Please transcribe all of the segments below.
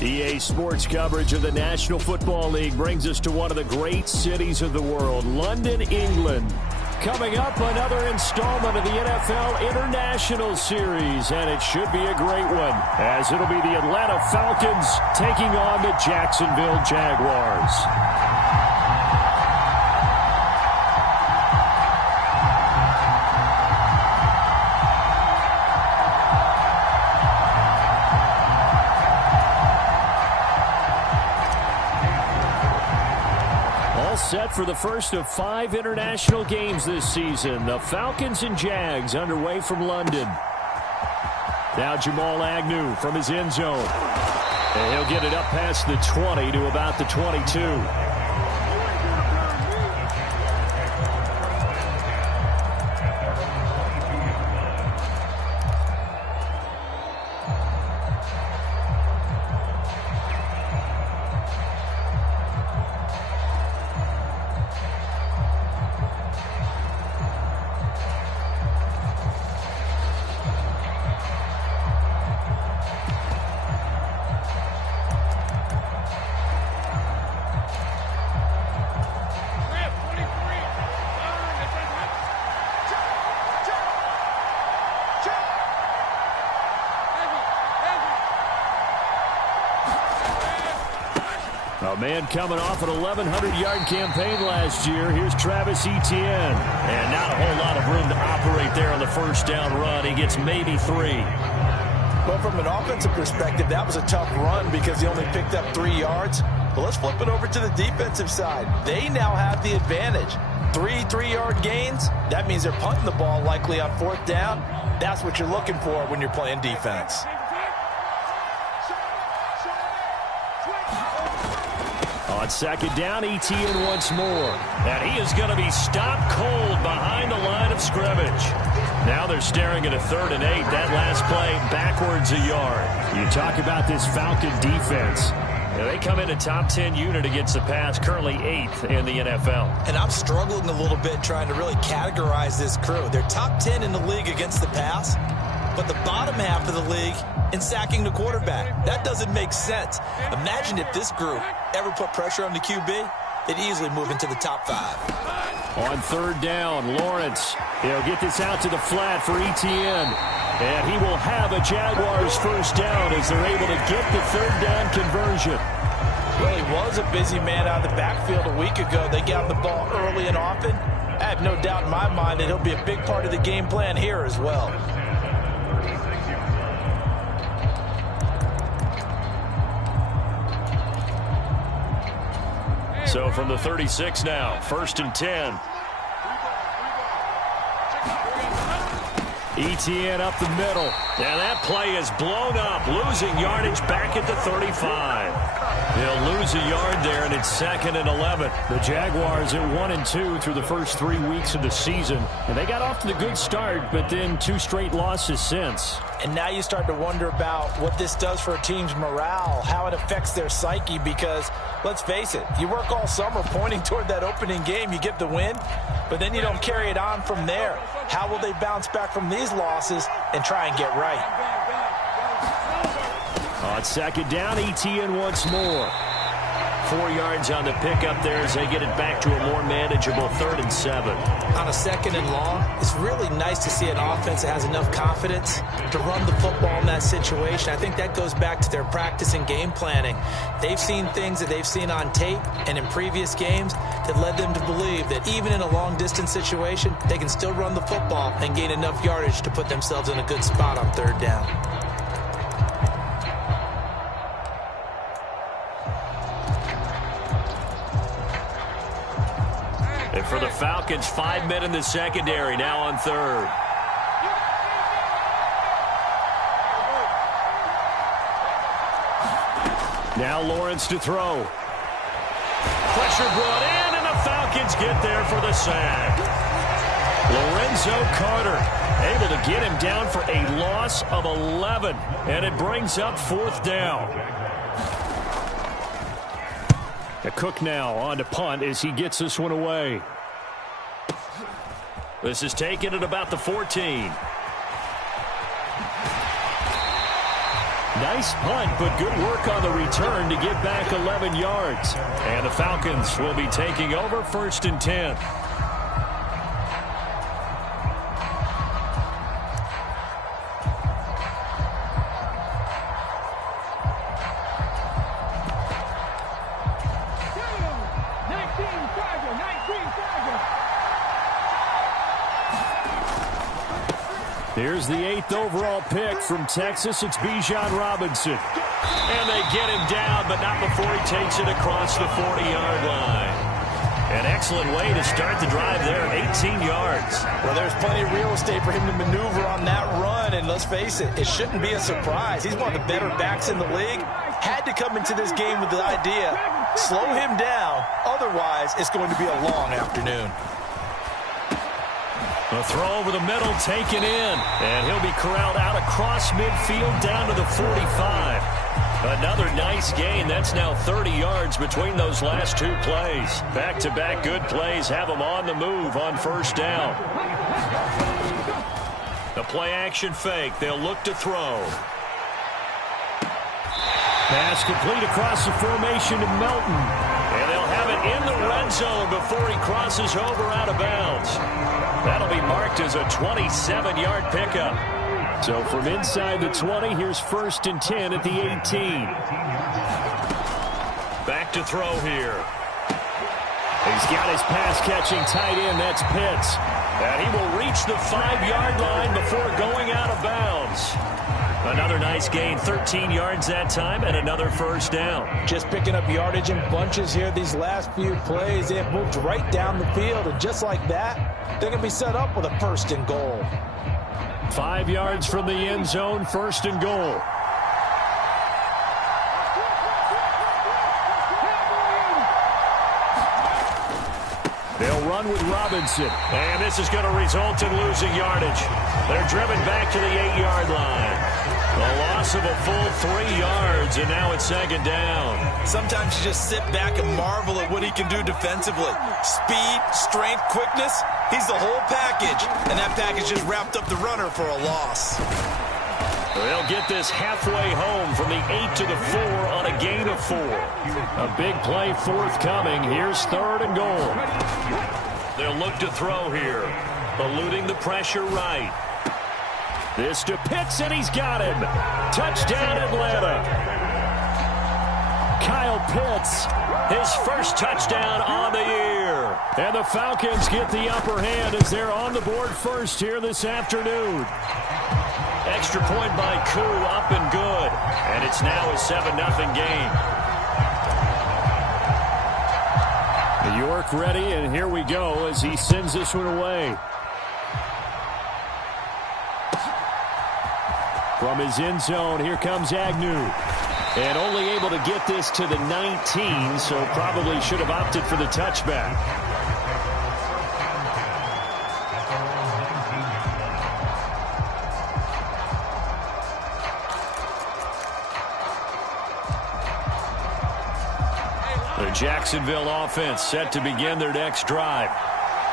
EA Sports coverage of the National Football League brings us to one of the great cities of the world, London, England. Coming up, another installment of the NFL International Series, and it should be a great one, as it'll be the Atlanta Falcons taking on the Jacksonville Jaguars. Set for the first of 5 international games this season. The Falcons and Jags underway from London. Now Jamal Agnew from his end zone. And he'll get it up past the 20 to about the 22. A man coming off an 1,100-yard campaign last year. Here's Travis Etienne. And not a whole lot of room to operate there on the first down run. He gets maybe 3. Well, from an offensive perspective, that was a tough run because he only picked up 3 yards. But let's flip it over to the defensive side. They now have the advantage. 3 3-yard gains. That means they're punting the ball likely on 4th down. That's what you're looking for when you're playing defense. On 2nd down, Etienne once more. And he is going to be stopped cold behind the line of scrimmage. Now they're staring at a 3rd and 8. That last play backwards a yard. You talk about this Falcon defense. They come in a top 10 unit against the pass, currently 8th in the NFL. And I'm struggling a little bit trying to really categorize this crew. They're top 10 in the league against the pass, but the bottom half of the league in sacking the quarterback. That doesn't make sense. Imagine if this group ever put pressure on the QB, they'd easily move into the top 5. On 3rd down, Lawrence. He'll get this out to the flat for Etienne. And he will have a Jaguars first down as they're able to get the 3rd down conversion. Well, he was a busy man out of the backfield a week ago. They got the ball early and often. I have no doubt in my mind that he'll be a big part of the game plan here as well. So from the 36 now, 1st and 10. Etienne up the middle. And that play is blown up, losing yardage back at the 35. He'll lose a yard there, and it's 2nd and 11. The Jaguars at 1-2 through the first 3 weeks of the season. And they got off to the good start, but then 2 straight losses since. And now you start to wonder about what this does for a team's morale, how it affects their psyche, because let's face it, you work all summer pointing toward that opening game, you get the win, but then you don't carry it on from there. How will they bounce back from these losses and try and get right? On 2nd down, Etienne once more. 4 yards on the pickup there as they get it back to a more manageable 3rd and 7. On a 2nd and long, it's really nice to see an offense that has enough confidence to run the football in that situation. I think that goes back to their practice and game planning. They've seen things that they've seen on tape and in previous games that led them to believe that even in a long-distance situation, they can still run the football and gain enough yardage to put themselves in a good spot on 3rd down. And for the Falcons, 5 men in the secondary, now on 3rd. Now Lawrence to throw. Pressure brought in, and the Falcons get there for the sack. Lorenzo Carter able to get him down for a loss of 11, and it brings up 4th down. Cook now on to punt as he gets this one away. This is taken at about the 14. Nice punt, but good work on the return to get back 11 yards. And the Falcons will be taking over 1st and 10. Here's the 8th overall pick from Texas. It's Bijan Robinson. And they get him down, but not before he takes it across the 40-yard line. An excellent way to start the drive there, 18 yards. Well, there's plenty of real estate for him to maneuver on that run, and let's face it, it shouldn't be a surprise. He's one of the better backs in the league. Had to come into this game with the idea, slow him down, otherwise it's going to be a long afternoon. A throw over the middle, taken in, and he'll be corralled out across midfield down to the 45. Another nice gain. That's now 30 yards between those last two plays. Back-to-back good plays have them on the move on 1st down. The play-action fake. They'll look to throw. Pass complete across the formation to Melton. And they'll have it in the red zone before he crosses over out of bounds. That'll be marked as a 27-yard pickup. So from inside the 20, here's 1st and 10 at the 18. Back to throw here. He's got his pass-catching tight end. That's Pitts. And he will reach the 5-yard line before going out of bounds. Another nice gain, 13 yards that time, and another 1st down. Just picking up yardage in bunches here these last few plays. They have moved right down the field, and just like that, they're going to be set up with a 1st and goal. 5 yards from the end zone, 1st and goal. They'll run with Robinson, and this is going to result in losing yardage. They're driven back to the 8-yard line. A loss of a full 3 yards, and now it's 2nd down. Sometimes you just sit back and marvel at what he can do defensively. Speed, strength, quickness, he's the whole package. And that package just wrapped up the runner for a loss. They'll get this halfway home from the 8 to the 4 on a gain of 4. A big play forthcoming. Here's 3rd and goal. They'll look to throw here. Eluding the pressure right. This to Pitts, and he's got him. Touchdown, Atlanta. Kyle Pitts, his first touchdown on the year. And the Falcons get the upper hand as they're on the board first here this afternoon. Extra point by Koo, up and good. And it's now a 7-0 game. York ready, and here we go as he sends this one away. From his end zone, here comes Agnew. And only able to get this to the 19, so probably should have opted for the touchback. The Jacksonville offense set to begin their next drive.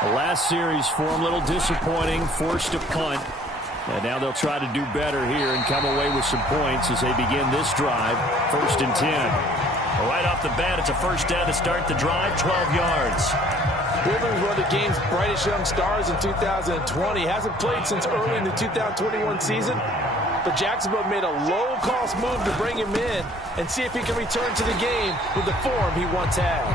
The last series for them, a little disappointing, forced a punt. And now they'll try to do better here and come away with some points as they begin this drive. 1st and 10. Right off the bat, it's a 1st down to start the drive, 12 yards. Rivers, one of the game's brightest young stars in 2020. Hasn't played since early in the 2021 season. But Jacksonville made a low-cost move to bring him in and see if he can return to the game with the form he once had.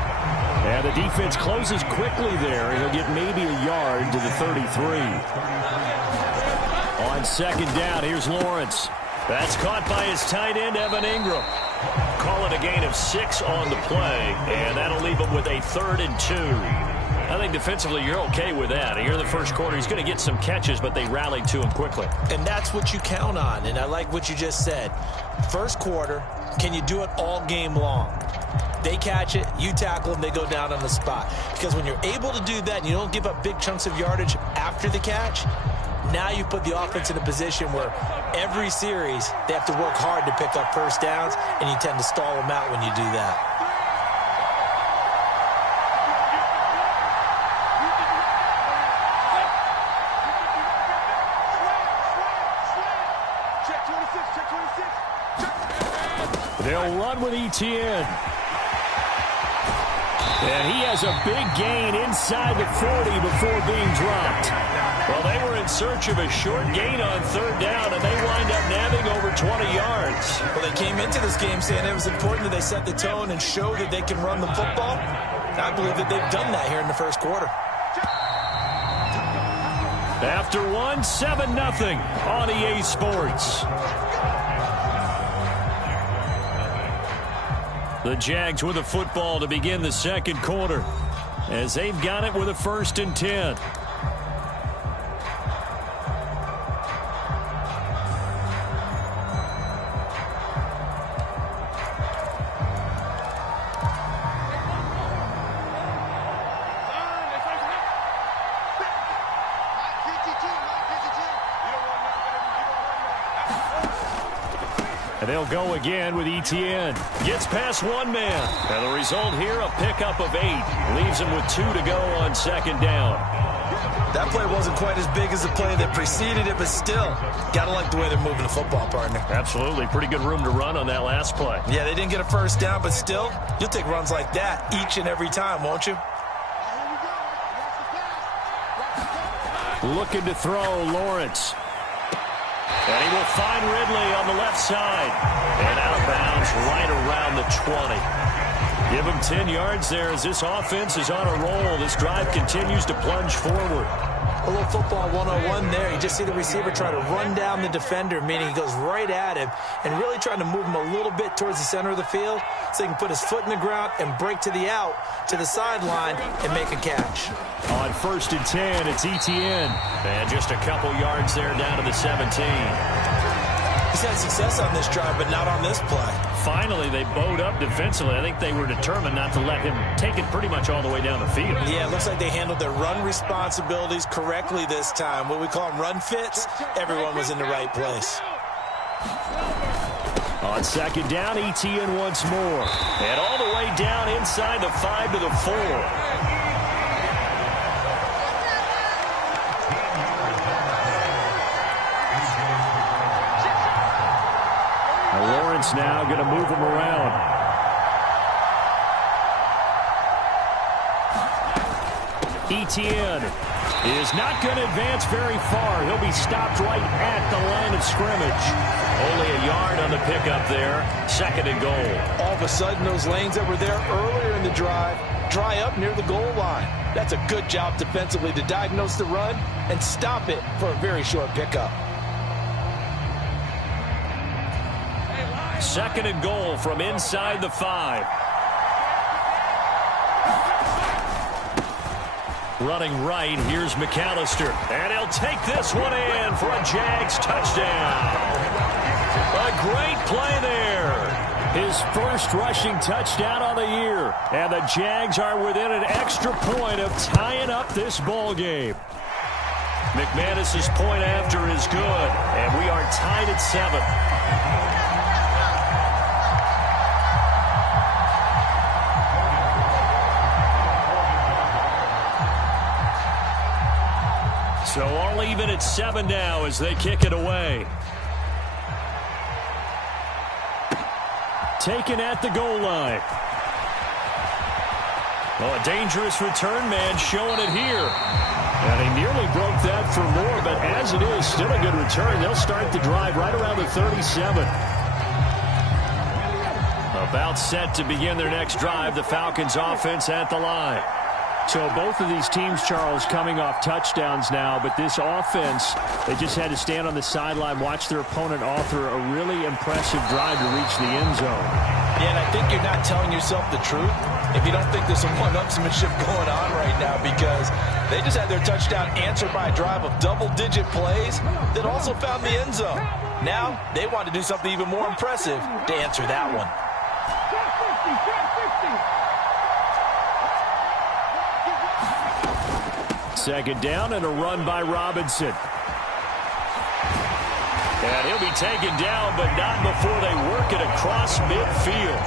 And the defense closes quickly there. He'll get maybe a yard to the 33. On 2nd down, here's Lawrence. That's caught by his tight end, Evan Ingram. Call it a gain of 6 on the play, and that'll leave him with a 3rd and 2. I think defensively you're okay with that. Here in the first quarter, he's going to get some catches, but they rallied to him quickly. And that's what you count on, and I like what you just said. First quarter, can you do it all game long? They catch it, you tackle them, they go down on the spot. Because when you're able to do that and you don't give up big chunks of yardage after the catch, now you put the offense in a position where every series they have to work hard to pick up 1st downs, and you tend to stall them out when you do that. They'll run with Etienne. And he has a big gain inside the 40 before being dropped. Well, they were in search of a short gain on third down, and they wind up nabbing over 20 yards. Well, they came into this game saying it was important that they set the tone and show that they can run the football. And I believe that they've done that here in the first quarter. After one, 7-0 on EA Sports. The Jags with a football to begin the second quarter as they've got it with a 1st and 10. And they'll go again with Etienne. Gets past one man. And the result here, a pickup of 8. Leaves him with 2 to go on 2nd down. That play wasn't quite as big as the play that preceded it, but still, got to like the way they're moving the football, partner. Absolutely. Pretty good room to run on that last play. Yeah, they didn't get a 1st down, but still, you'll take runs like that each and every time, won't you? Looking to throw, Lawrence. And he will find Ridley on the left side. And out of bounds right around the 20. Give him 10 yards there as this offense is on a roll. This drive continues to plunge forward. A little football 101 there. You just see the receiver try to run down the defender, meaning he goes right at him and really trying to move him a little bit towards the center of the field so he can put his foot in the ground and break to the out, to the sideline, and make a catch. On 1st and 10, it's Etienne. And just a couple yards there down to the 17. He's had success on this drive, but not on this play. Finally, they bowed up defensively. I think they were determined not to let him take it pretty much all the way down the field. Yeah, it looks like they handled their run responsibilities correctly this time. What we call them run fits, everyone was in the right place. On 2nd down, Etienne once more. And all the way down inside the 5 to the 4. Lawrence now going to move him around. Etienne is not going to advance very far. He'll be stopped right at the line of scrimmage. Only a yard on the pickup there. 2nd and goal. All of a sudden, those lanes that were there earlier in the drive dry up near the goal line. That's a good job defensively to diagnose the run and stop it for a very short pickup. 2nd and goal from inside the 5. Running right, here's McAllister. And he'll take this one in for a Jags touchdown. A great play there. His 1st rushing touchdown of the year. And the Jags are within an extra point of tying up this ball game. McManus's point after is good. And we are tied at 7. So all even at 7 now as they kick it away. Taken at the goal line. Oh, a dangerous return man showing it here. And he nearly broke that for more, but as it is, still a good return. They'll start the drive right around the 37. About set to begin their next drive, the Falcons offense at the line. So both of these teams, Charles, coming off touchdowns now, but this offense, they just had to stand on the sideline, watch their opponent author a really impressive drive to reach the end zone. Yeah, and I think you're not telling yourself the truth if you don't think there's some one-upsmanship going on right now, because they just had their touchdown answered by a drive of double-digit plays that also found the end zone. Now they want to do something even more impressive to answer that one. 2nd down and a run by Robinson. And he'll be taken down, but not before they work it across midfield.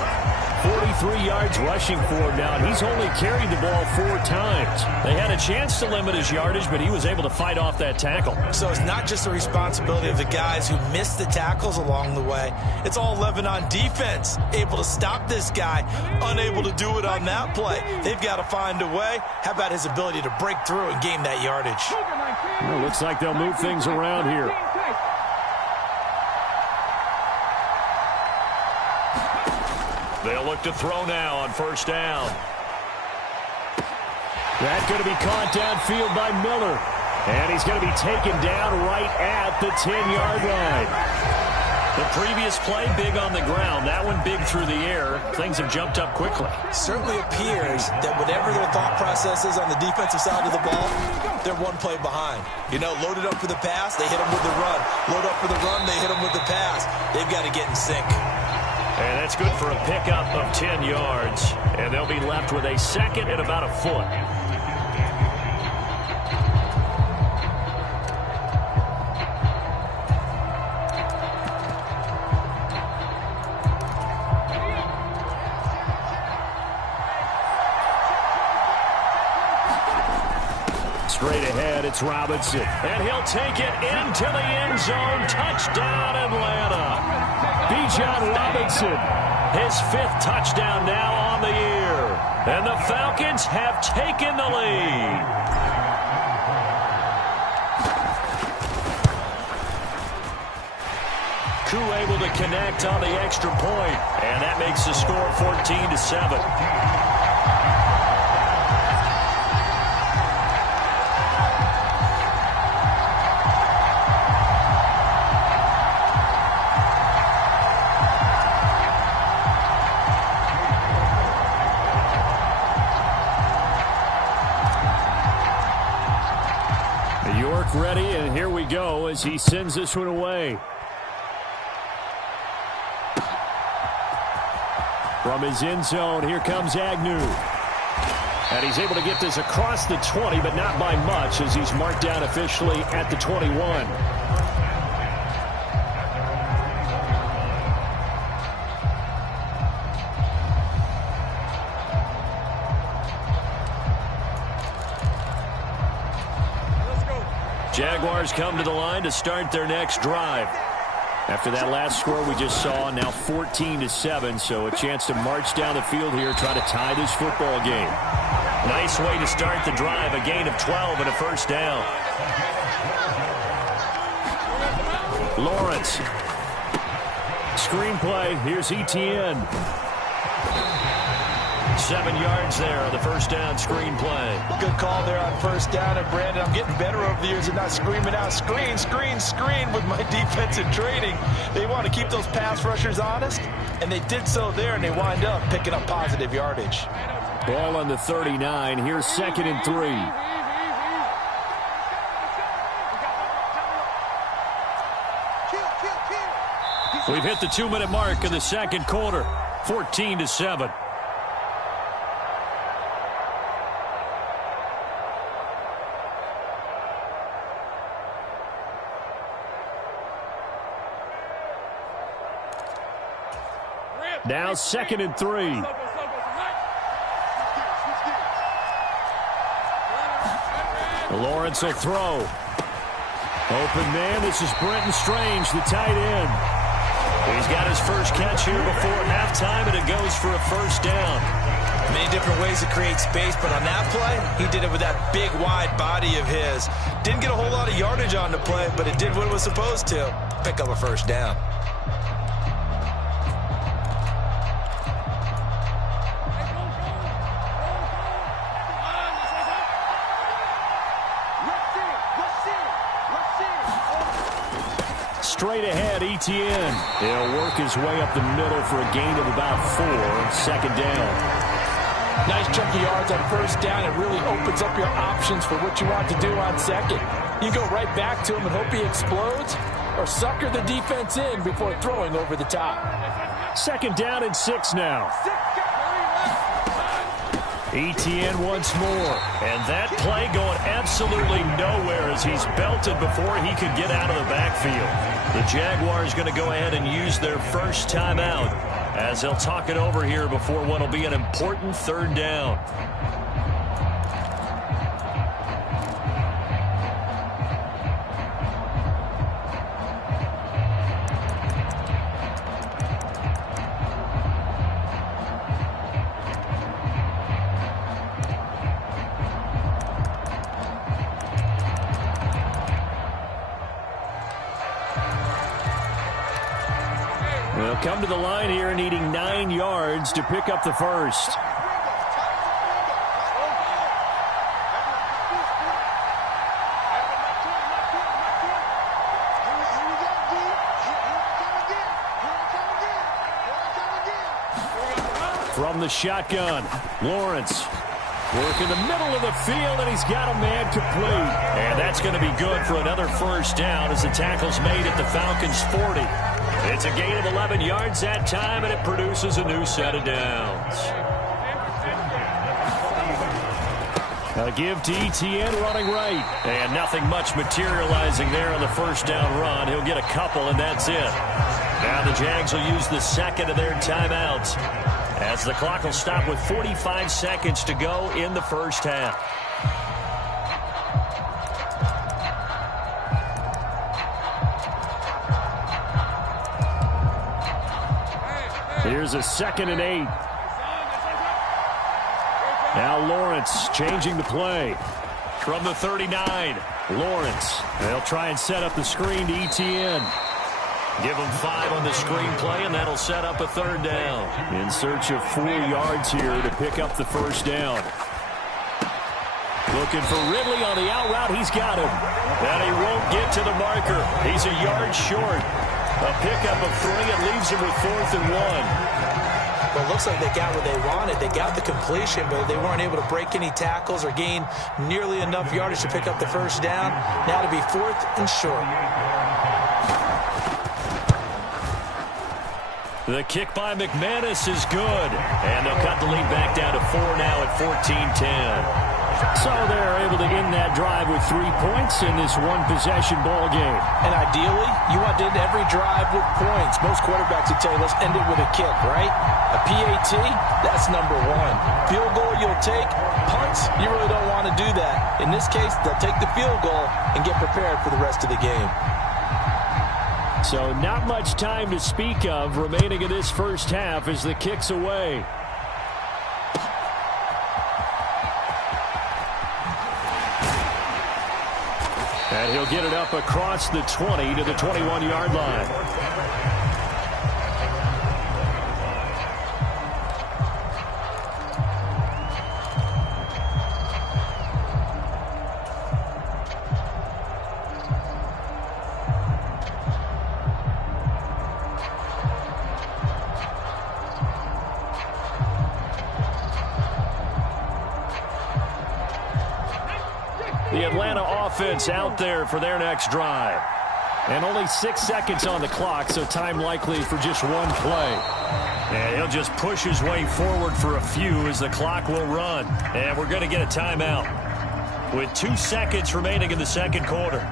43 yards rushing for him now, and he's only carried the ball 4 times. They had a chance to limit his yardage, but he was able to fight off that tackle. So it's not just the responsibility of the guys who missed the tackles along the way. It's all 11 on defense, able to stop this guy, unable to do it on that play. They've got to find a way. How about his ability to break through and gain that yardage? Well, looks like they'll move things around here. They'll look to throw now on first down. That's going to be caught downfield by Miller. And he's going to be taken down right at the 10-yard line. The previous play, big on the ground. That one big through the air. Things have jumped up quickly. Certainly appears that whatever their thought process is on the defensive side of the ball, they're one play behind. You know, loaded up for the pass, they hit them with the run. Load up for the run, they hit them with the pass. They've got to get in sync. And that's good for a pickup of 10 yards. And they'll be left with a second and about a foot. Straight ahead, it's Robinson. And he'll take it into the end zone. Touchdown, Atlanta. Bijan Robinson, his 5th touchdown now on the year. And the Falcons have taken the lead. Koo able to connect on the extra point. And that makes the score 14-7. Ready, and here we go as he sends this one away. From his end zone, here comes Agnew. And he's able to get this across the 20, but not by much as he's marked down officially at the 21. Jaguars come to the line to start their next drive. After that last score we just saw, now 14-7, so a chance to march down the field here, try to tie this football game. Nice way to start the drive, a gain of 12 and a first down. Lawrence. Screenplay, here's Etienne. 7 yards there on the first down screen play. Good call there on first down. And Brandon, I'm getting better over the years and not screaming out screen, screen, screen with my defensive training. They want to keep those pass rushers honest, and they did so there, and they wind up picking up positive yardage. Ball on the 39. Here's 2nd and 3. We've hit the 2-minute mark in the second quarter. 14-7. Now 2nd and 3. Lawrence will throw. Open man, this is Brenton Strange, the tight end. He's got his first catch here before halftime, and it goes for a first down. Many different ways to create space, but on that play, he did it with that big, wide body of his. Didn't get a whole lot of yardage on the play, but it did what it was supposed to. Pick up a first down. Straight ahead, Etienne. He'll work his way up the middle for a gain of about 4. 2nd down. Nice chunk of yards on first down. It really opens up your options for what you want to do on second. You go right back to him and hope he explodes, or sucker the defense in before throwing over the top. 2nd down and 6 now. Etienne once more. And that play going absolutely nowhere as he's belted before he could get out of the backfield. The Jaguars going to go ahead and use their first timeout. as he'll talk it over here before what will be an important third down. They'll come to the line here needing 9 yards to pick up the first. From the shotgun, Lawrence working the middle of the field, and he's got a man complete. And that's going to be good for another first down as the tackle's made at the Falcons' 40. It's a gain of 11 yards that time, and it produces a new set of downs. A give to ETN running right. And nothing much materializing there on the first down run. He'll get a couple, and that's it. Now the Jags will use the second of their timeouts, as the clock will stop with 45 seconds to go in the first half. Here's a 2nd and 8. Now Lawrence changing the play. From the 39, Lawrence. They'll try and set up the screen to ETN. Give him 5 on the screen play, and that'll set up a third down. In search of 4 yards here to pick up the first down. Looking for Ridley on the out route. He's got him. And he won't get to the marker. He's a yard short. A pickup of 3 and leaves him with 4th and 1. Well, it looks like they got what they wanted. They got the completion, but they weren't able to break any tackles or gain nearly enough yardage to pick up the first down. Now to be 4th and short. The kick by McManus is good. And they'll cut the lead back down to 4 now at 14-10. So they're able to end that drive with 3 points in this one-possession ball game. And ideally, you want to end every drive with points. Most quarterbacks would tell you, let's end it with a kick, right? A PAT, that's number 1. Field goal you'll take. Punts, you really don't want to do that. In this case, they'll take the field goal and get prepared for the rest of the game. So not much time to speak of remaining in this first half as the kick's away. And he'll get it up across the 20 to the 21-yard line. The Atlanta offense out there for their next drive. And only 6 seconds on the clock, so time likely for just one play. And he'll just push his way forward for a few as the clock will run. And we're going to get a timeout with 2 seconds remaining in the second quarter.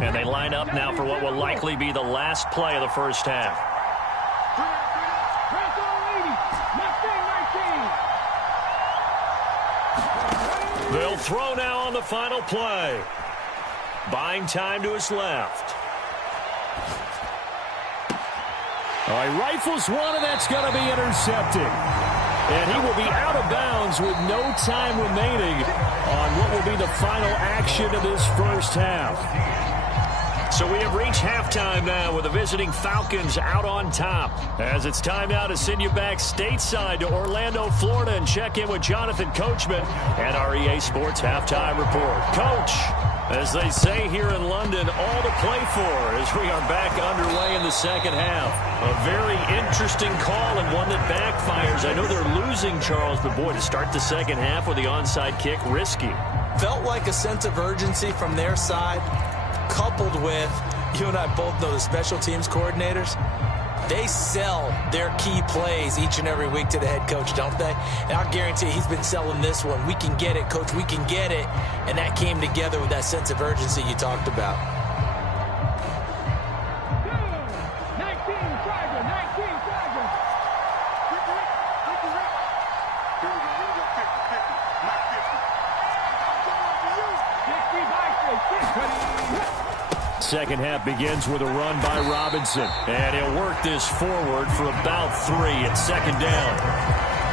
And they line up now for what will likely be the last play of the first half. They'll throw now on the final play. Buying time to his left. All right, rifles one, and that's going to be intercepted. And he will be out of bounds with no time remaining on what will be the final action of this first half. So we have reached halftime now with the visiting Falcons out on top. As it's time now to send you back stateside to Orlando, Florida, and check in with Jonathan Coachman and our EA Sports Halftime Report. Coach, as they say here in London, all to play for as we are back underway in the second half. A very interesting call and one that backfires. I know they're losing, Charles, but boy, to start the second half with the onside kick, risky. Felt like a sense of urgency from their side, coupled with, you and I both know the special teams coordinators, They sell their key plays each and every week to the head coach, don't they? And I'll guarantee he's been selling this one. We can get it, coach, we can get it. And that came together with that sense of urgency you talked about. Second half begins with a run by Robinson. And he'll work this forward for about 3 at second down.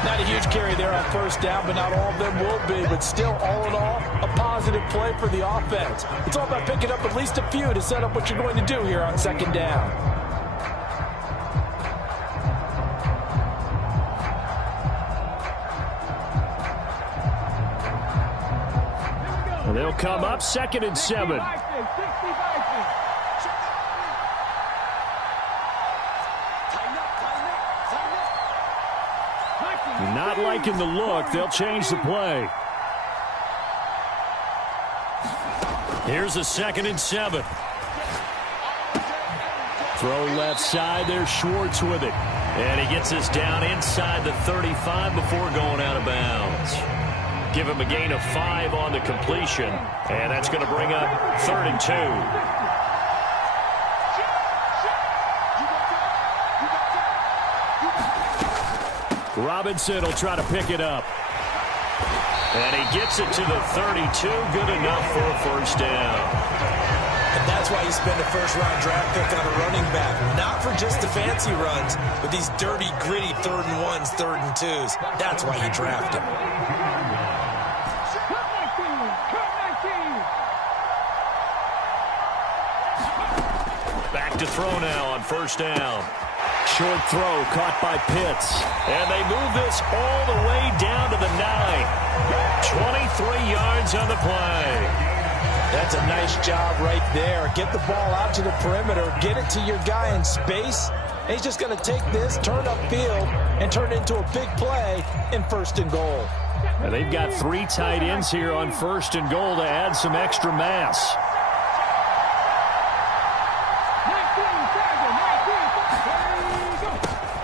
Not a huge carry there on first down, but not all of them will be. But still, all in all, a positive play for the offense. It's all about picking up at least a few to set up what you're going to do here on second down. They'll come up 2nd and 7. Not liking the look. They'll change the play. Here's a 2nd and 7. Throw left side. There's Schwartz with it. And he gets us down inside the 35 before going out of bounds. Give him a gain of 5 on the completion. And that's going to bring up 3rd and 2. Robinson will try to pick it up. And he gets it to the 32. Good enough for a first down. And that's why you spend a first-round draft pick on a running back. Not for just the fancy runs, but these dirty, gritty 3rd and 1s, 3rd and 2s. That's why you draft him. Back to throw now on first down. Short throw caught by Pitts. And they move this all the way down to the 9. 23 yards on the play. That's a nice job right there. Get the ball out to the perimeter. Get it to your guy in space. And he's just going to take this, turn upfield, and turn it into a big play in 1st and goal. And they've got 3 tight ends here on 1st and goal to add some extra mass.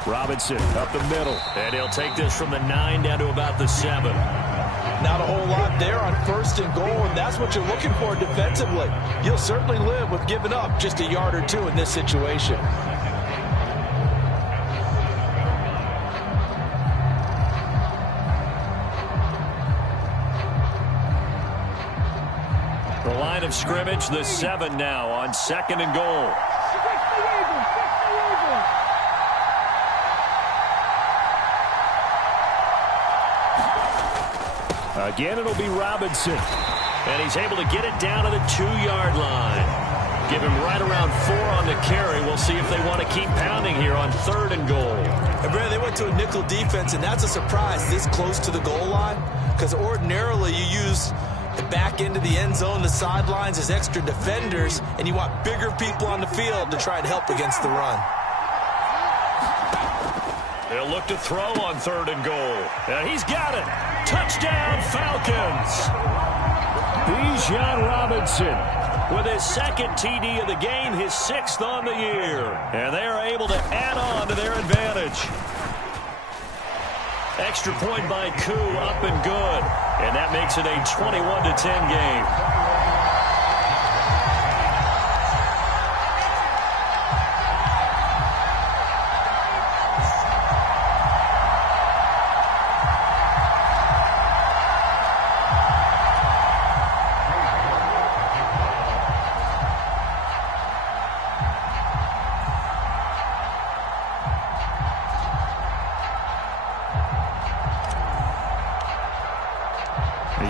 Robinson up the middle, and he'll take this from the 9 down to about the 7. Not a whole lot there on 1st and goal, and that's what you're looking for defensively. You'll certainly live with giving up just a yard or 2 in this situation. The line of scrimmage, the 7 now on 2nd and goal. Again, it'll be Robinson. And he's able to get it down to the 2-yard line. Give him right around 4 on the carry. We'll see if they want to keep pounding here on 3rd and goal. And Brad, they went to a nickel defense, and that's a surprise this close to the goal line. Because ordinarily you use the back end of the end zone, the sidelines as extra defenders, and you want bigger people on the field to try and help against the run. They'll look to throw on 3rd and goal. And he's got it. Touchdown, Falcons. Bijan Robinson with his 2nd TD of the game, his 6th on the year. And they are able to add on to their advantage. Extra point by Koo, up and good. And that makes it a 21-10 game.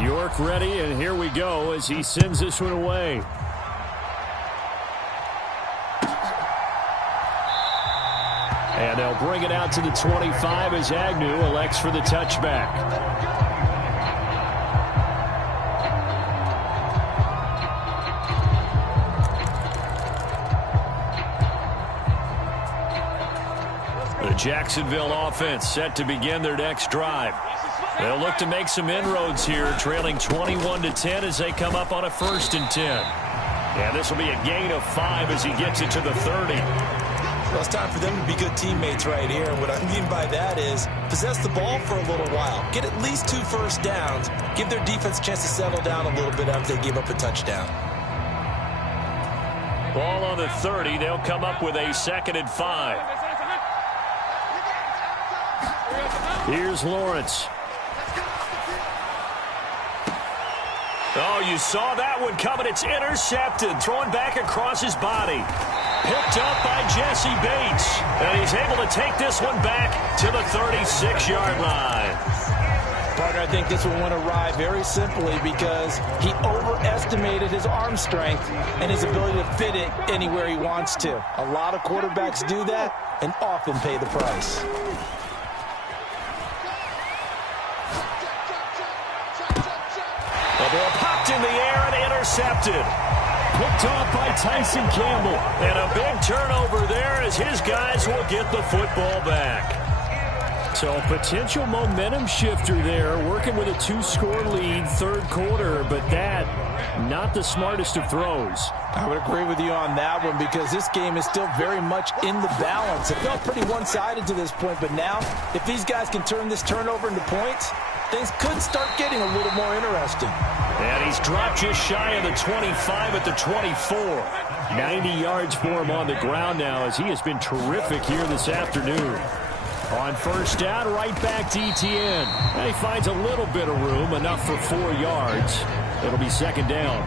York ready, and here we go as he sends this one away. And they'll bring it out to the 25 as Agnew elects for the touchback. The Jacksonville offense set to begin their next drive. They'll look to make some inroads here, trailing 21-10 as they come up on a 1st and 10. And this will be a gain of 5 as he gets it to the 30. Well, it's time for them to be good teammates right here. And what I mean by that is possess the ball for a little while. Get at least 2 first downs. Give their defense a chance to settle down a little bit after they give up a touchdown. Ball on the 30. They'll come up with a 2nd and 5. Here's Lawrence. Oh, you saw that one coming. It's intercepted. Thrown back across his body. Picked up by Jesse Bates. And he's able to take this one back to the 36-yard line. Partner, I think this one went awry very simply because he overestimated his arm strength and his ability to fit it anywhere he wants to. A lot of quarterbacks do that and often pay the price. The ball popped in the air and intercepted. Picked off by Tyson Campbell. And a big turnover there as his guys will get the football back. So a potential momentum shifter there, working with a 2-score lead, 3rd quarter, but that, not the smartest of throws. I would agree with you on that one because this game is still very much in the balance. It felt pretty one-sided to this point, but now, if these guys can turn this turnover into points, things could start getting a little more interesting. And he's dropped just shy of the 25 at the 24. 90 yards for him on the ground now as he has been terrific here this afternoon. On 1st down, right back to Etienne. And he finds a little bit of room, enough for 4 yards. It'll be 2nd down.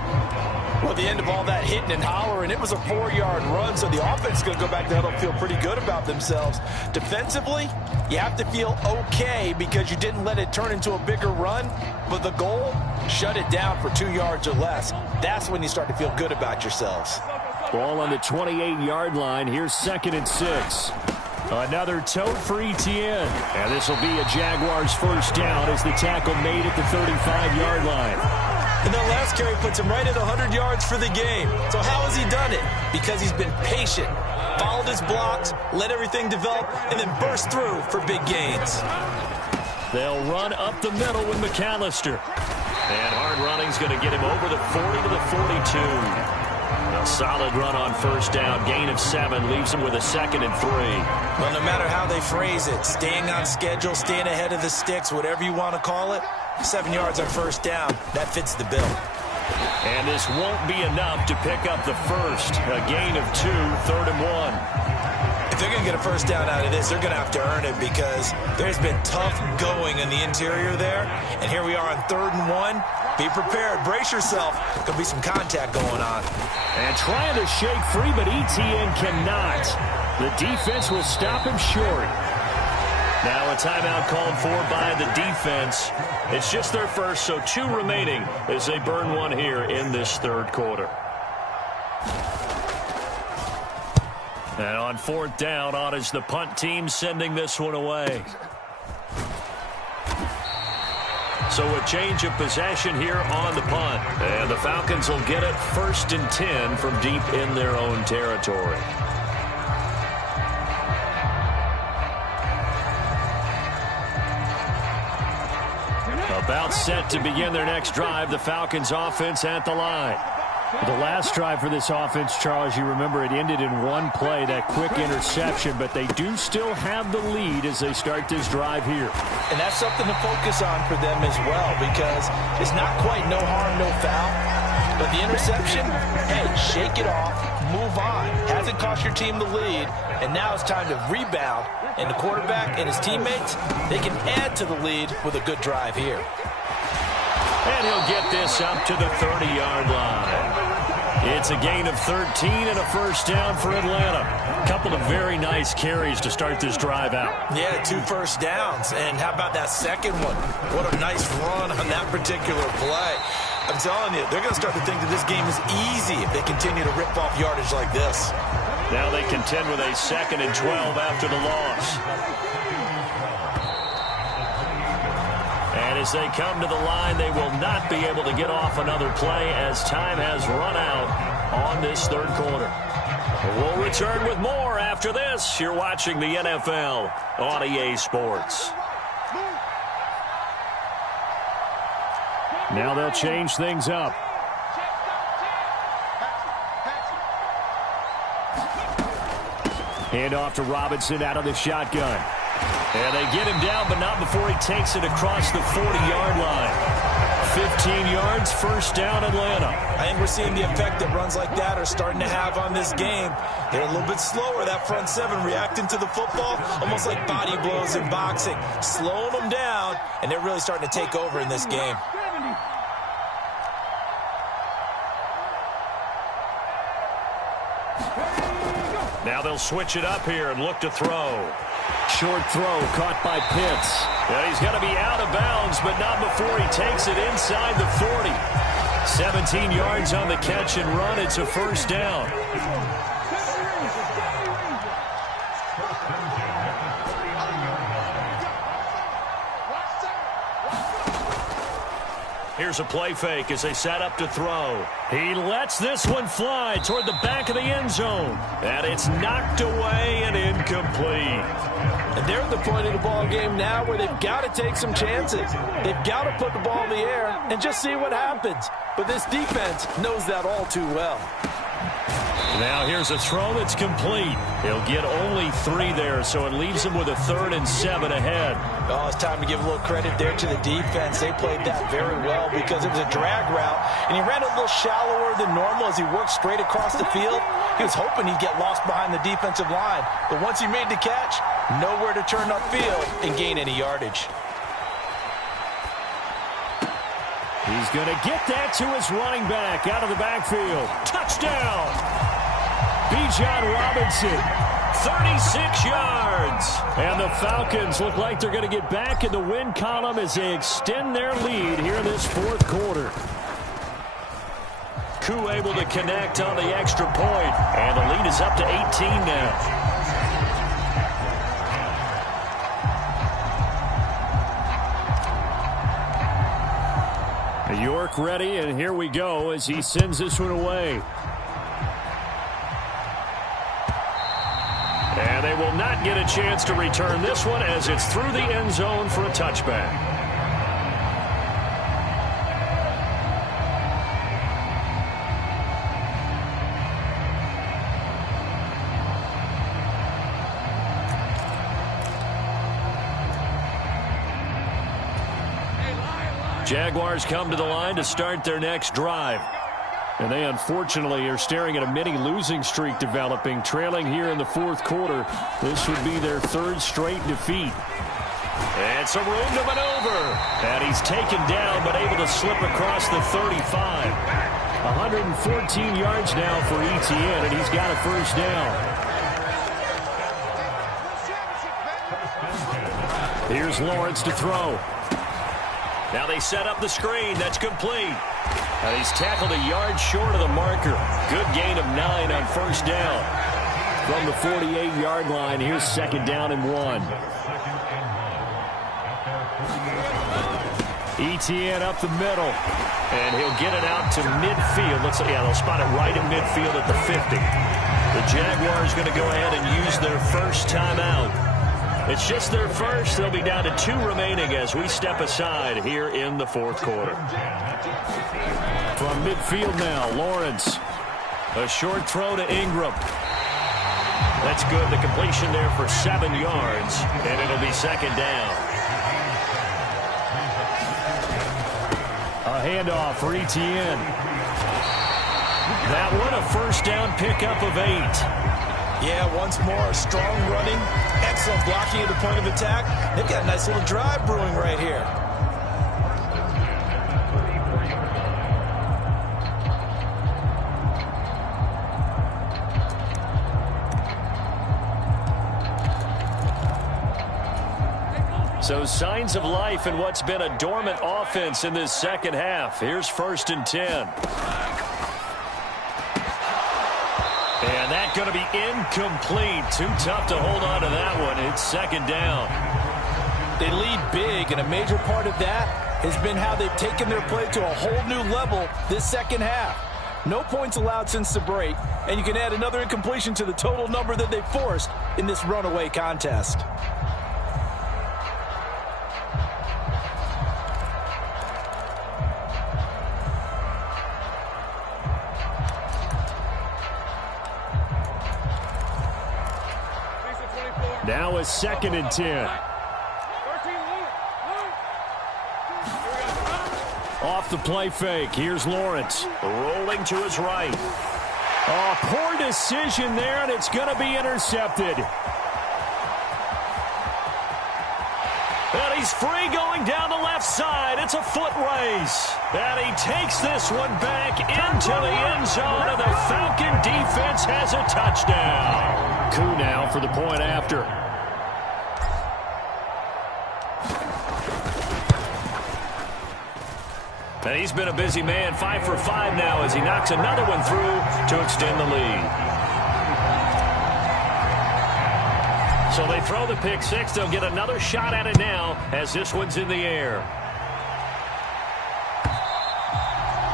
Well, at the end of all that hitting and hollering, it was a 4-yard run, so the offense is going to go back to huddle and feel pretty good about themselves. Defensively, you have to feel okay because you didn't let it turn into a bigger run, but the goal, shut it down for 2 yards or less. That's when you start to feel good about yourselves. Ball on the 28-yard line. Here's 2nd and 6. Another tote for Etienne. And this will be a Jaguars 1st down as the tackle made at the 35-yard line. And that last carry puts him right at 100 yards for the game. So how has he done it? Because he's been patient, followed his blocks, let everything develop, and then burst through for big gains. They'll run up the middle with McAllister. And hard running's going to get him over the 40 to the 42. A solid run on 1st down. Gain of 7 leaves him with a 2nd and 3. Well, no matter how they phrase it, staying on schedule, staying ahead of the sticks, whatever you want to call it, 7 yards on 1st down, that fits the bill. And this won't be enough to pick up the first. A gain of 2, 3rd and 1. If they're going to get a 1st down out of this, they're going to have to earn it because there's been tough going in the interior there. And here we are on 3rd and 1. Be prepared. Brace yourself. Could be some contact going on. And trying to shake free, but Etienne cannot. The defense will stop him short. Now a timeout called for by the defense. It's just their first, so 2 remaining as they burn 1 here in this 3rd quarter. And on 4th down, on is the punt team sending this one away. So a change of possession here on the punt. And the Falcons will get it 1st and 10 from deep in their own territory. About set to begin their next drive, the Falcons offense at the line. The last drive for this offense, Charles, you remember it ended in 1 play, that quick interception, but they do still have the lead as they start this drive here. And that's something to focus on for them as well because it's not quite no harm, no foul. But the interception, hey, shake it off, move on. Hasn't cost your team the lead, and now it's time to rebound. And the quarterback and his teammates, they can add to the lead with a good drive here. And he'll get this up to the 30-yard line. It's a gain of 13 and a 1st down for Atlanta. A couple of very nice carries to start this drive out. Yeah, 2 first downs. And how about that second one? What a nice run on that particular play. I'm telling you, they're going to start to think that this game is easy if they continue to rip off yardage like this. Now they contend with a 2nd and 12 after the loss. And as they come to the line, they will not be able to get off another play as time has run out on this 3rd quarter. We'll return with more after this. You're watching the NFL on EA Sports. Now they'll change things up. Hand off to Robinson out of the shotgun. And they get him down, but not before he takes it across the 40-yard line. 15 yards, first down, Atlanta. I think we're seeing the effect that runs like that are starting to have on this game. They're a little bit slower, that front seven, reacting to the football, almost like body blows in boxing. Slowing them down, and they're really starting to take over in this game. Now they'll switch it up here and look to throw. Short throw caught by Pitts. And he's going to be out of bounds, but not before he takes it inside the 40. 17 yards on the catch and run. It's a first down. Here's a play fake as they set up to throw. He lets this one fly toward the back of the end zone. And it's knocked away and incomplete. And they're at the point of the ball game now where they've got to take some chances. They've got to put the ball in the air and just see what happens. But this defense knows that all too well. Now here's a throw that's complete. He'll get only 3 there, so it leaves him with a 3rd and 7 ahead. Oh, it's time to give a little credit there to the defense. They played that very well because it was a drag route, and he ran a little shallower than normal as he worked straight across the field. He was hoping he'd get lost behind the defensive line, but once he made the catch, nowhere to turn upfield and gain any yardage. He's going to get that to his running back out of the backfield. Touchdown! Bijan Robinson, 36 yards. And the Falcons look like they're going to get back in the win column as they extend their lead here in this 4th quarter. Koo able to connect on the extra point, and the lead is up to 18 now. York ready, and here we go as he sends this one away. And they will not get a chance to return this one as it's through the end zone for a touchback. Jaguars come to the line to start their next drive. And they unfortunately are staring at a mini losing streak developing, trailing here in the 4th quarter. This would be their 3rd straight defeat. And some room to maneuver. And he's taken down but able to slip across the 35. 114 yards now for ETN, and he's got a first down. Here's Lawrence to throw. Now they set up the screen. That's complete. And he's tackled a yard short of the marker. Good gain of 9 on first down. From the 48-yard line, here's 2nd down and 1. ETN up the middle. And he'll get it out to midfield. They'll spot it right in midfield at the 50. The Jaguars going to go ahead and use their first timeout. It's just their first. They'll be down to 2 remaining as we step aside here in the 4th quarter. From midfield now, Lawrence. A short throw to Ingram. That's good. The completion there for 7 yards, and it'll be 2nd down. A handoff for ETN. That one, a first down pickup of 8. Yeah, once more, strong running, excellent blocking at the point of attack. They've got a nice little drive brewing right here. So signs of life in what's been a dormant offense in this second half. Here's 1st and 10. And that's going to be incomplete. Too tough to hold on to that one. It's 2nd down. They lead big, and a major part of that has been how they've taken their play to a whole new level this second half. No points allowed since the break, and you can add another incompletion to the total number that they've forced in this runaway contest. Now a 2nd and 10. Off the play fake. Here's Lawrence. Rolling to his right. Oh, poor decision there, and it's going to be intercepted. And he's free going down the left side. It's a foot race. And he takes this one back into the end zone, and the Falcon defense has a touchdown. Coup now for the point after. And he's been a busy man, 5 for 5 now as he knocks another one through to extend the lead. So they throw the pick six. They'll get another shot at it now as this one's in the air.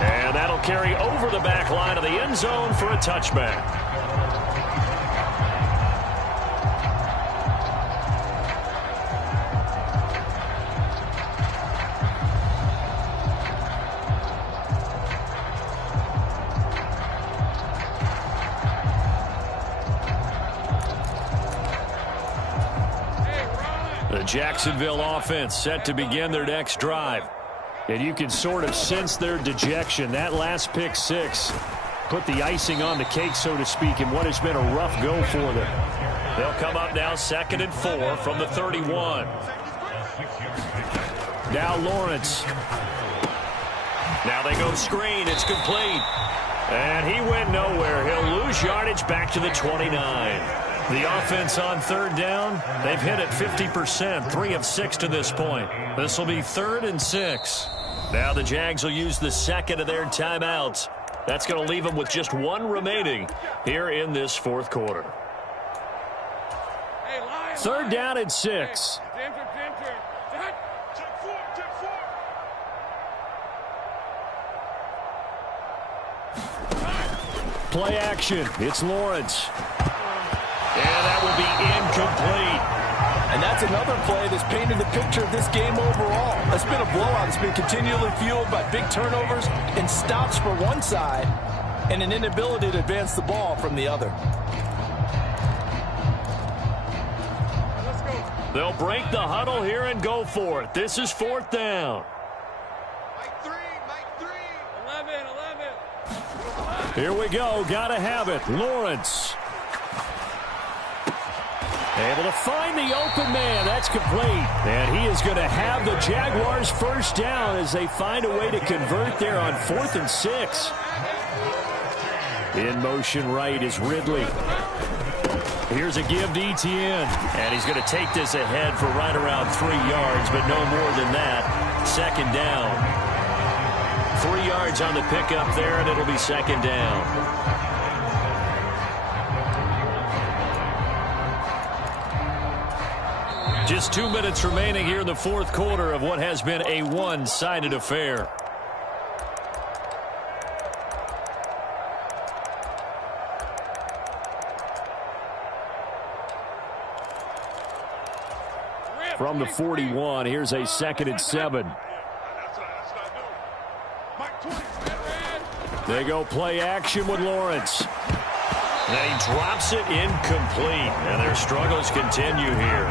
And that'll carry over the back line of the end zone for a touchback. The Jacksonville offense set to begin their next drive. And you can sort of sense their dejection. That last pick six put the icing on the cake, so to speak, in what has been a rough go for them. They'll come up now 2nd and 4 from the 31. Now Lawrence. Now they go screen. It's complete. And he went nowhere. He'll lose yardage back to the 29. The offense on 3rd down, they've hit it 50%, 3 of 6 to this point. This will be 3rd and 6. Now the Jags will use the 2nd of their timeouts. That's going to leave them with just 1 remaining here in this 4th quarter. 3rd down and 6. Play action. It's Lawrence. And that will be incomplete. And that's another play that's painted the picture of this game overall. It's been a blowout. It's been continually fueled by big turnovers and stops for one side and an inability to advance the ball from the other. They'll break the huddle here and go for it. This is 4th down. Mike 3. 11. Here we go. Got to have it. Lawrence. Able to find the open man. That's complete. And he is going to have the Jaguars 1st down as they find a way to convert there on 4th and 6. In motion right is Ridley. Here's a give to Etienne. And he's going to take this ahead for right around 3 yards, but no more than that. 2nd down. 3 yards on the pickup there, and it'll be 2nd down. Just 2 minutes remaining here in the 4th quarter of what has been a one-sided affair. From the 41, here's a 2nd and 7. They go play action with Lawrence. And he drops it incomplete. And their struggles continue here.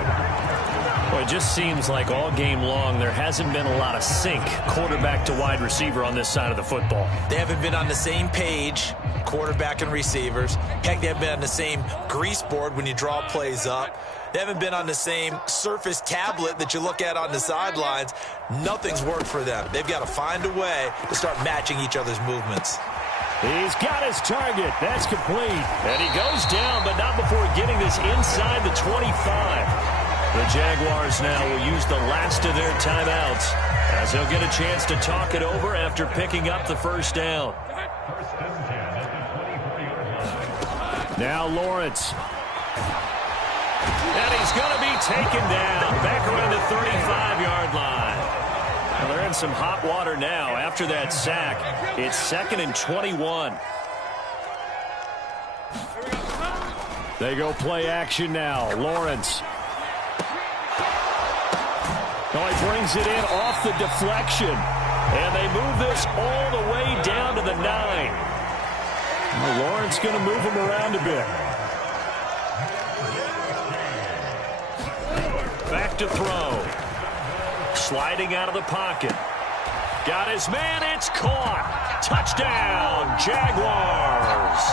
Well, it just seems like all game long there hasn't been a lot of sync quarterback to wide receiver on this side of the football. They haven't been on the same page, quarterback and receivers. Heck, they haven't been on the same grease board when you draw plays up. They haven't been on the same surface tablet that you look at on the sidelines. Nothing's worked for them. They've got to find a way to start matching each other's movements. He's got his target. That's complete. And he goes down, but not before getting this inside the 25. The Jaguars now will use the last of their timeouts as they'll get a chance to talk it over after picking up the 1st down. Now Lawrence. And he's going to be taken down back around the 35-yard line. Well, they're in some hot water now after that sack. It's 2nd and 21. They go play action now. Lawrence. Oh, he brings it in off the deflection. And they move this all the way down to the 9. Well, Lawrence going to move him around a bit. to throw. Sliding out of the pocket. Got his man. It's caught. Touchdown, Jaguars.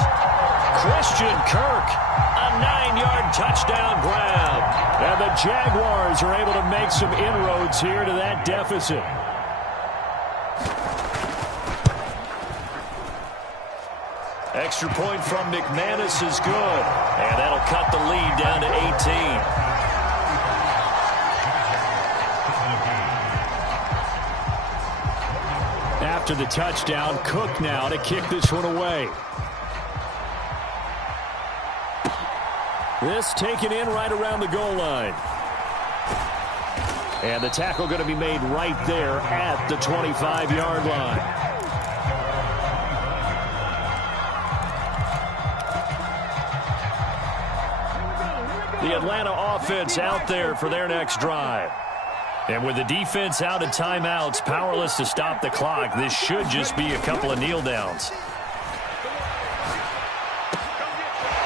Christian Kirk, a 9-yard touchdown grab. And the Jaguars are able to make some inroads here to that deficit. Extra point from McManus is good. And that'll cut the lead down to 18. After the touchdown, Cook now to kick this one away. This taken in right around the goal line. And the tackle going to be made right there at the 25-yard line. The Atlanta offense out there for their next drive. And with the defense out of timeouts, powerless to stop the clock, this should just be a couple of kneel downs.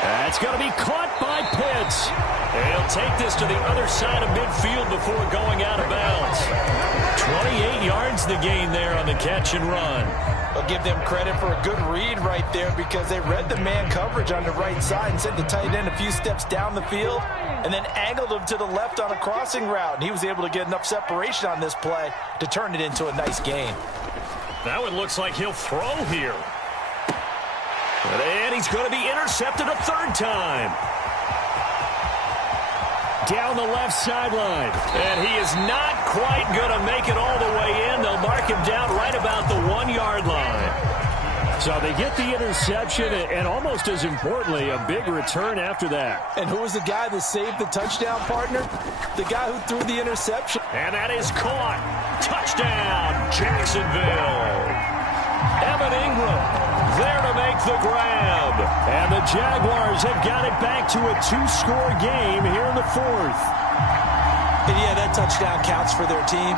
That's going to be caught by Pitts. And he'll take this to the other side of midfield before going out of bounds. 28 yards to gain there on the catch and run. I'll give them credit for a good read right there because they read the man coverage on the right side and sent the tight end a few steps down the field and then angled him to the left on a crossing route. And he was able to get enough separation on this play to turn it into a nice gain. That one looks like he'll throw here. And he's going to be intercepted a third time. Down the left sideline. And he is not quite going to make it all the way in. They'll mark him down right about the 1-yard line. So they get the interception and almost as importantly, a big return after that. And who was the guy that saved the touchdown, partner? The guy who threw the interception. And that is caught. Touchdown, Jacksonville. Evan Ingram there to make the grab. And the Jaguars have got it back to a 2-score game here in the fourth. And yeah, that touchdown counts for their team,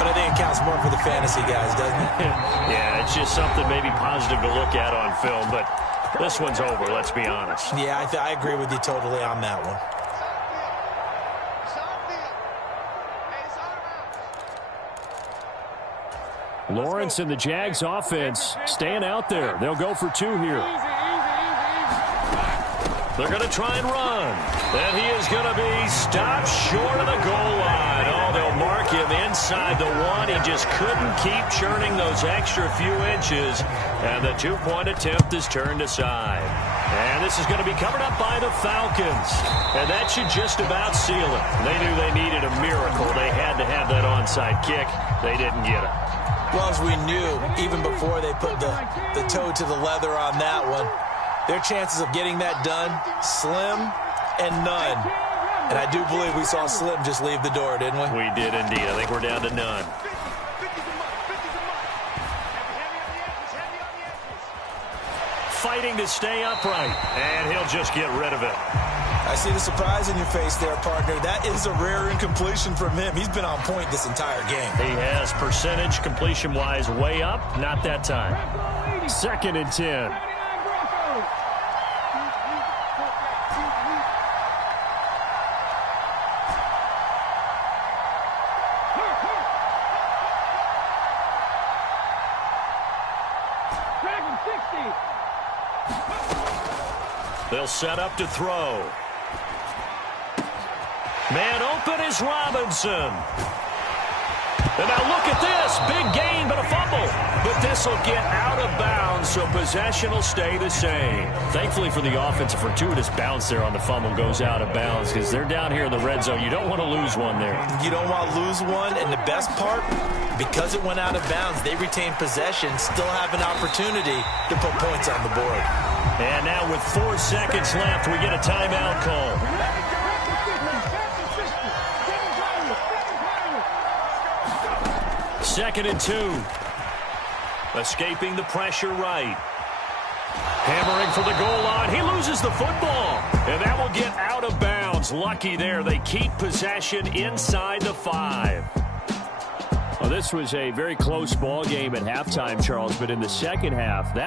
but I think it counts more for the fantasy guys, doesn't it? Yeah, it's just something maybe positive to look at on film, but this one's over, let's be honest. Yeah, I agree with you totally on that one. Lawrence and the Jags offense staying out there.Ey'll go for 2 here. They're going to try and run. And he is going to be stopped short of the goal line. Oh, they'll mark him inside the 1. He just couldn't keep churning those extra few inches. And the 2-point attempt is turned aside. And this is going to be covered up by the Falcons. And that should just about seal it. They knew they needed a miracle. They had to have that onside kick. They didn't get it. Well, as we knew, even before they put the toe to the leather on that one, their chances of getting that done, slim and none. And I do believe we saw Slim just leave the door, didn't we? We did indeed. I think we're down to none. Fighting to stay upright, and he'll just get rid of it. I see the surprise in your face there, partner. That is a rare incompletion from him. He's been on point this entire game. He has percentage completion-wise way up. Not that time. 2nd and 10. They'll set up to throw. Man open is Robinson. And now look at this. Big gain, but a fumble. But this will get out of bounds, so possession will stay the same. Thankfully for the offense, a fortuitous bounce there on the fumble goes out of bounds because they're down here in the red zone. You don't want to lose one there. You don't want to lose one, and the best part, because it went out of bounds, they retain possession, still have an opportunity to put points on the board. And now with 4 seconds left, we get a timeout call. Second and 2. Escaping the pressure right. Hammering for the goal line. He loses the football. And that will get out of bounds. Lucky there. They keep possession inside the 5. Well, this was a very close ball game at halftime, Charles, but in the second half, that